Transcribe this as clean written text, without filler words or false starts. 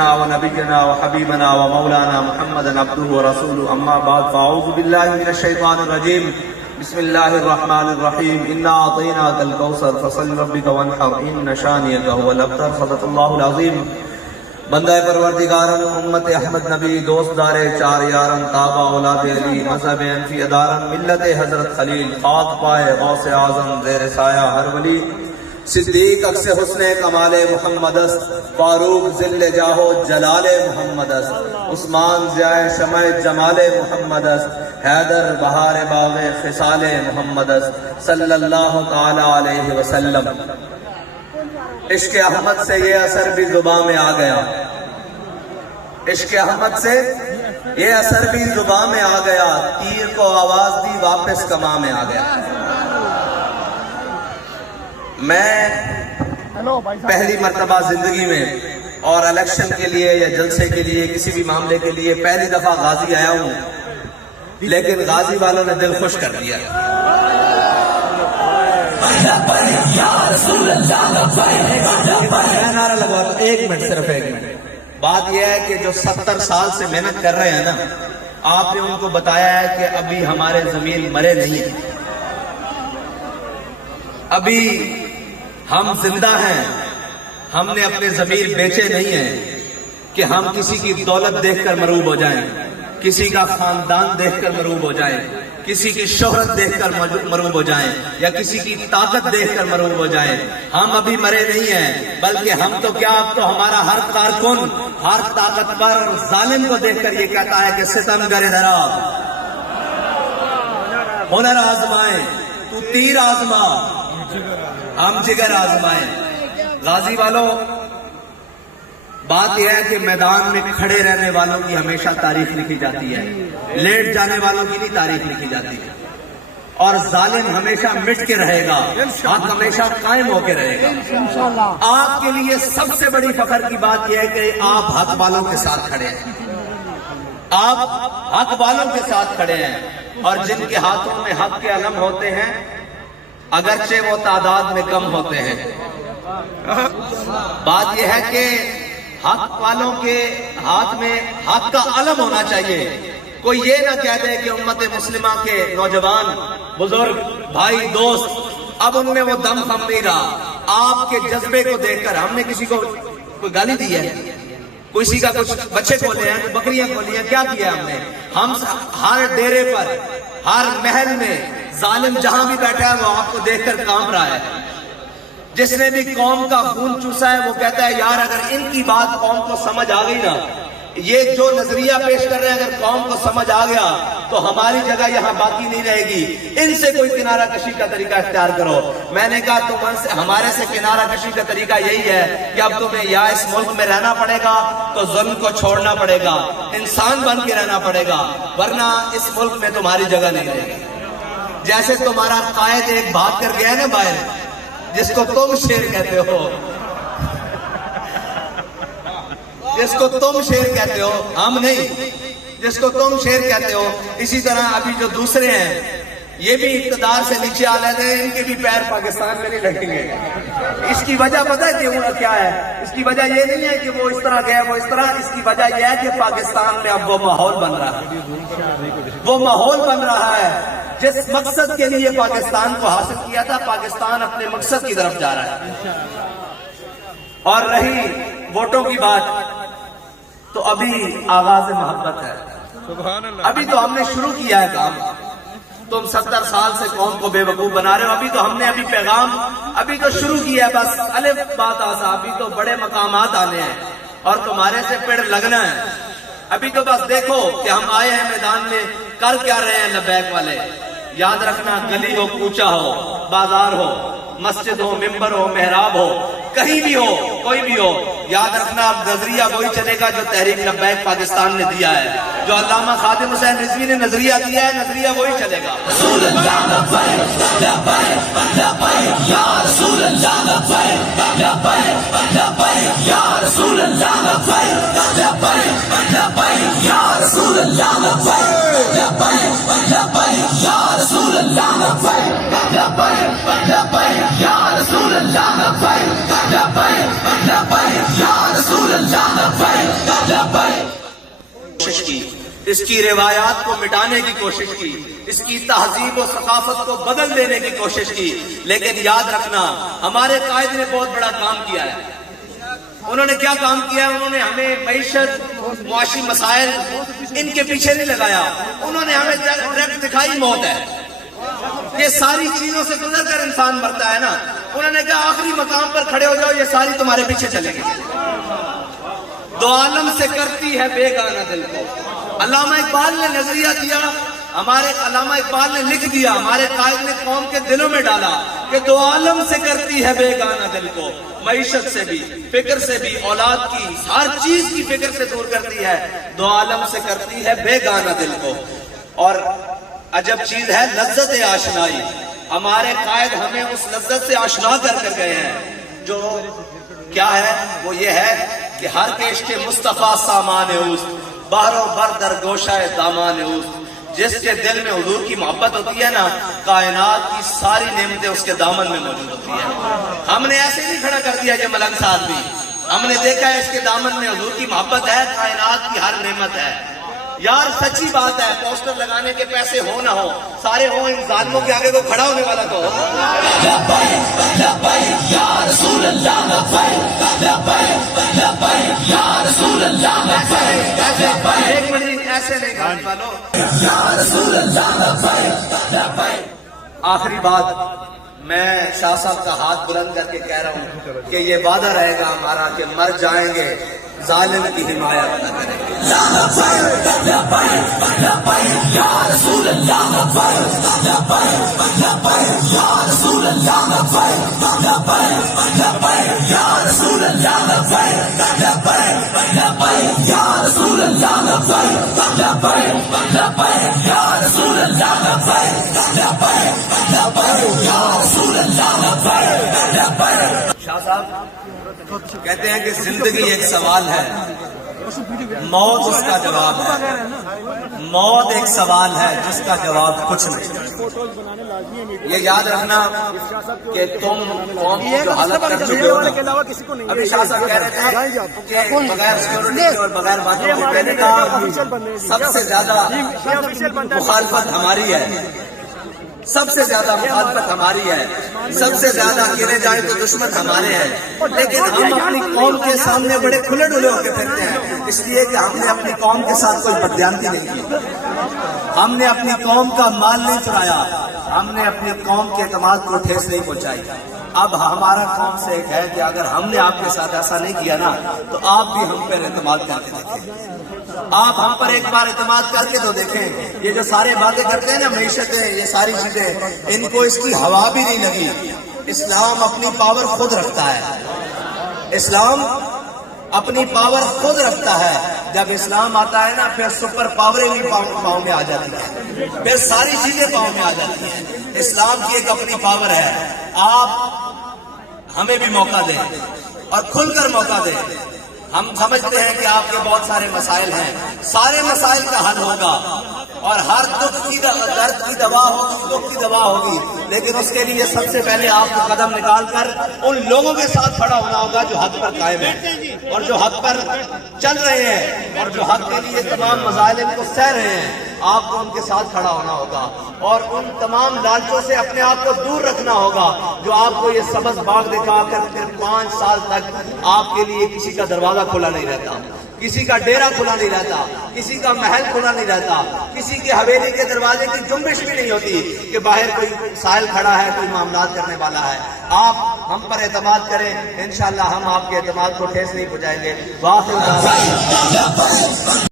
ونبينا وحبيبنا ومولانا محمد عبده ورسوله اما بعد فاعوذ بالله من الشيطان الرجيم بسم الله الرحمن الرحيم انا اعطيناك الكوثر فصل لربك وانحر ان شانئك هو الابتر صدق الله العظيم بندہ پروردگارن امت احمد نبی دوست دار چار یارن تابع اولاد علی مذہب انفی ادارن ملت حضرت خلیل خاک پائے غوث اعظم زیر سایہ ہر ولی صدیق اکس حسن کمال محمد است فاروق ذل جاہو جلال محمد است عثمان ضیاء شمع جمال محمد است حیدر بہار باغ خصال محمد است صلی اللہ تعالی علیہ وسلم۔ عشق احمد سے یہ اثر بھی زباں میں آ گیا، عشق احمد سے یہ اثر بھی زباں میں آ گیا، تیر کو آواز دی واپس کماں میں آ گیا۔ میں پہلی مرتبہ زندگی میں اور الیکشن کے لیے یا جلسے کے لیے کسی بھی معاملے کے لیے پہلی دفعہ غازی آیا ہوں، لیکن غازی والوں نے دل خوش کر دیا۔ میں نعرہ لگواتا ہوں، ایک منٹ، صرف ایک منٹ۔ بات یہ ہے کہ جو 70 سال سے محنت کر رہے ہیں نا، آپ نے ان کو بتایا ہے کہ ابھی ہمارے ضمیر مرے نہیں ہیں، ابھی ہم زندہ ہیں، ہم نے اپنے ضمیر بیچے نہیں ہیں کہ ہم کسی کی دولت دیکھ کر مروب ہو جائیں، کسی کا خاندان دیکھ کر مروب ہو جائیں، کسی کی شہرت دیکھ کر مروب ہو جائیں یا کسی کی طاقت دیکھ کر مروب ہو جائیں۔ ہم ابھی مرے نہیں ہیں، بلکہ ہم تو کیا، اب تو ہمارا ہر کارکن، ہر طاقتور اور ظالم کو دیکھ کر یہ کہتا ہے کہ ستم گر ادھرا، ہنر آزمائیں، تو تیر آزما، ہم جگر آزمائیں۔ غازی والوں، بات یہ ہے کہ میدان میں کھڑے رہنے والوں کی ہمیشہ تاریخ لکھی جاتی ہے، لیٹ جانے والوں کی نہیں تاریخ لکھی جاتی ہے، اور ظالم ہمیشہ مٹ کے رہے گا، حق ہمیشہ قائم ہو کے رہے گا۔ آپ کے لیے سب سے بڑی فخر کی بات یہ ہے کہ آپ حق والوں کے ساتھ کھڑے ہیں، آپ حق والوں کے ساتھ کھڑے ہیں، اور جن کے ہاتھوں میں حق کے علم ہوتے ہیں اگرچہ وہ تعداد میں کم ہوتے ہیں۔ بات یہ ہے کہ حق والوں کے ہاتھ میں حق کا علم ہونا چاہیے۔ کوئی یہ نہ کہہ دے کہ امت مسلمہ کے نوجوان، بزرگ، بھائی، دوست، اب ان میں وہ دم خم نہیں رہا۔ آپ کے جذبے کو دیکھ کر ہم نے کسی کو کوئی گالی دی ہے، کسی کا کچھ بچے کھولے ہیں، بکریاں کھولی ہیں، کیا کیا ہم نے؟ ہم ہر ڈیرے پر، ہر محل میں ظالم جہاں بھی بیٹھا ہے وہ آپ کو دیکھ کر کانپ رہا ہے۔ جس نے بھی قوم کا خون چوسا ہے وہ کہتا ہے یار اگر ان کی بات قوم کو سمجھ آ گئی نا، یہ جو نظریہ پیش کر رہے ہیں اگر قوم کو سمجھ آ گیا تو ہماری جگہ یہاں باقی نہیں رہے گی، ان سے کوئی کنارہ کشی کا طریقہ اختیار کرو۔ میں نے کہا ہمارے سے کنارہ کشی کا طریقہ یہی ہے کہ اب تمہیں یا اس ملک میں رہنا پڑے گا تو ظلم کو چھوڑنا پڑے گا، انسان بن کے رہنا پڑے گا، ورنہ اس ملک میں تمہاری جگہ نہیں رہے گی۔ جیسے تمہارا قائد ایک بھاگ کر گیا نا باہر، جس کو تم شیر کہتے ہو، جس کو تم شیر کہتے ہو، ہم نہیں، جس کو تم شیر کہتے ہو، اسی طرح ابھی جو دوسرے ہیں یہ بھی اقتدار سے نیچے آ لیتے ہیں، ان کے بھی پیر پاکستان میں نہیں لگیں گے۔ اس کی وجہ پتہ ہے کہ کیا ہے؟ اس کی وجہ یہ نہیں ہے کہ وہ اس طرح گیا وہ اس طرح، اس کی وجہ یہ ہے کہ پاکستان میں اب وہ ماحول بن رہا ہے، وہ ماحول بن رہا ہے جس مقصد کے لیے پاکستان کو حاصل کیا تھا، پاکستان اپنے مقصد کی طرف جا رہا ہے۔ اور رہی ووٹوں کی بات، تو ابھی آغاز محبت ہے، ابھی تو ہم نے شروع کیا ہے کام۔ تم 70 سال سے قوم کو بے وقوف بنا رہے ہو، ابھی تو ہم نے پیغام ابھی تو شروع کیا ہے، بس الف بات آسا، ابھی تو بڑے مقامات آنے ہیں اور تمہارے سے پیڑ لگنا ہے۔ ابھی تو بس دیکھو کہ ہم آئے ہیں میدان میں، کر کیا رہے ہیں لبیک والے۔ یاد رکھنا، گلی ہو، کوچہ ہو، بازار ہو، مسجد ہو، ممبر ہو، محراب ہو، کہیں بھی ہو، کوئی بھی ہو، یاد رکھنا اب نظریہ وہی چلے گا جو تحریک لبیک پاکستان نے دیا ہے، جو علامہ خادم حسین رضوی نے نظریہ دیا ہے، نظریہ وہی چلے گا۔ رسول اللہ لبیک لبیک لبیک یا رسول اللہ لبیک لبیک لبیک یا رسول اللہ لبیک لبیک لبیک یا رسول اللہ لبیک لبیک لبیک یا رسول اللہ لبیک لبیک لبیک یا رسول اللہ لبیک لبیک لبیک یا رسول اللہ لبیک کوشش کی، اس کی روایات کو مٹانے کی کوشش کی، اس کی تہذیب و ثقافت کو بدل دینے کی کوشش کی، لیکن یاد رکھنا ہمارے قائد نے بہت بڑا کام کیا ہے۔ انہوں نے کیا کام کیا ہے؟ انہوں نے ہمیں معیشت، معاشی مسائل ان کے پیچھے نہیں لگایا، انہوں نے ہمیں ڈائریکٹ دکھائی موت ہے۔ یہ ساری چیزوں سے گزر کر انسان مرتا ہے نا، انہوں نے کہا آخری مقام پر کھڑے ہو جاؤ، یہ ساری تمہارے پیچھے چلیں گے۔ دو عالم سے کرتی ہے بیگانہ دل کو۔ علامہ اقبال نے نظریہ دیا، ہمارے علامہ اقبال نے لکھ دیا، ہمارے قائد نے قوم کے دلوں میں ڈالا کہ دو عالم سے کرتی ہے بیگانہ دل کو، معیشت سے بھی، فکر سے بھی، اولاد کی ہر چیز کی فکر سے دور کرتی ہے، دو عالم سے کرتی ہے بیگانہ دل کو۔ اور عجب چیز ہے لذت آشنائی، ہمارے قائد ہمیں اس لذت سے آشنا کر کر گئے ہیں، جو کیا ہے؟ وہ یہ ہے کہ ہر کشت مصطفیٰ سامان اوست، بہر و بر در گوشہ دامان اوست۔ جس کے دل میں حضور کی محبت ہوتی ہے نا، کائنات کی ساری نعمتیں اس کے دامن میں موجود ہوتی ہیں۔ ہم نے ایسے نہیں کھڑا کر دیا یہ ملنگ صاحب بھی، ہم نے دیکھا ہے اس کے دامن میں حضور کی محبت ہے، کائنات کی ہر نعمت ہے۔ یار سچی بات ہے، پوسٹر لگانے کے پیسے ہو نہ ہو، سارے ہوں، ان ظالموں کے آگے کو کھڑا ہونے والا تو ہو۔ ایک منٹ ایسے نہیں گانے والوں۔ آخری بات میں شاہ صاحب کا ہاتھ بلند کر کے کہہ رہا ہوں کہ یہ وعدہ رہے گا ہمارا کہ مر جائیں گے، ظالم کی حمایت نہ کریں گے۔ شاہ صاحب کہتے ہیں کہ زندگی ایک سوال ہے، موت اس کا جواب ہے۔ موت ایک سوال ہے جس کا جواب کچھ نہیں۔ یہ یاد رکھنا کہ تم قوم کی جو حالت کر چکے ہو نا، ابھی شاہ صاحب کہہ رہے تھے کہ بغیر سیکورٹی اور بغیر باتوں کے پہلے کا سب سے زیادہ مخالفت ہماری ہے، سب سے زیادہ مخالفت ہماری ہے، سب سے زیادہ گرے جائیں تو دشمن ہمارے ہیں، لیکن ہم اپنی قوم کے سامنے بڑے کھلے ڈلے ہو کے پھرتے ہیں، اس لیے کہ ہم نے اپنی قوم کے ساتھ کوئی بددیانتی نہیں کی، ہم نے اپنی قوم کا مال نہیں چرایا، ہم نے اپنی قوم کے اعتماد کو ٹھیس نہیں پہنچائی۔ اب ہمارا قوم سے ایک ہے کہ اگر ہم نے آپ کے ساتھ ایسا نہیں کیا نا، تو آپ بھی ہم پر اعتماد کر کے دیکھیں، آپ ہم پر ایک بار اعتماد کر کے تو دیکھیں۔ یہ جو سارے باتیں کرتے ہیں نا، معیشتیں، یہ ساری چیزیں، ان کو اس کی ہوا بھی نہیں لگی۔ اسلام اپنی پاور خود رکھتا ہے، اسلام اپنی پاور خود رکھتا ہے۔ جب اسلام آتا ہے نا، پھر سپر پاوریں بھی پاؤں میں آ جاتی ہیں، پھر ساری چیزیں پاؤں میں آ جاتی ہیں۔ اسلام کی ایک اپنی پاور ہے۔ آپ ہمیں بھی موقع دیں اور کھل کر موقع دیں۔ ہم سمجھتے ہیں کہ آپ کے بہت سارے مسائل ہیں، سارے مسائل کا حل ہوگا، اور ہر دکھ کی درد کی دوا ہوگی، دکھ کی دوا ہوگی، لیکن اس کے لیے سب سے پہلے آپ کو قدم نکال کر ان لوگوں کے ساتھ کھڑا ہونا ہوگا جو حق پر قائم ہیں اور جو حق پر چل رہے ہیں اور جو حق کے لیے تمام مظالم کو سہ رہے ہیں۔ آپ کو ان کے ساتھ کھڑا ہونا ہوگا اور ان تمام لالچوں سے اپنے آپ کو دور رکھنا ہوگا جو آپ کو یہ سبز باغ دکھا کر پھر 5 سال تک آپ کے لیے کسی کا دروازہ کھلا نہیں رہتا، کسی کا ڈیرا کھلا نہیں رہتا، کسی کا محل کھلا نہیں رہتا، کسی کی حویلی کے دروازے کی جنبش بھی نہیں ہوتی کہ باہر کوئی سائل کھڑا ہے، کوئی معاملات کرنے والا ہے۔ آپ ہم پر اعتماد کریں، انشاءاللہ ہم آپ کے اعتماد کو ٹھیس نہیں پہنچائیں گے۔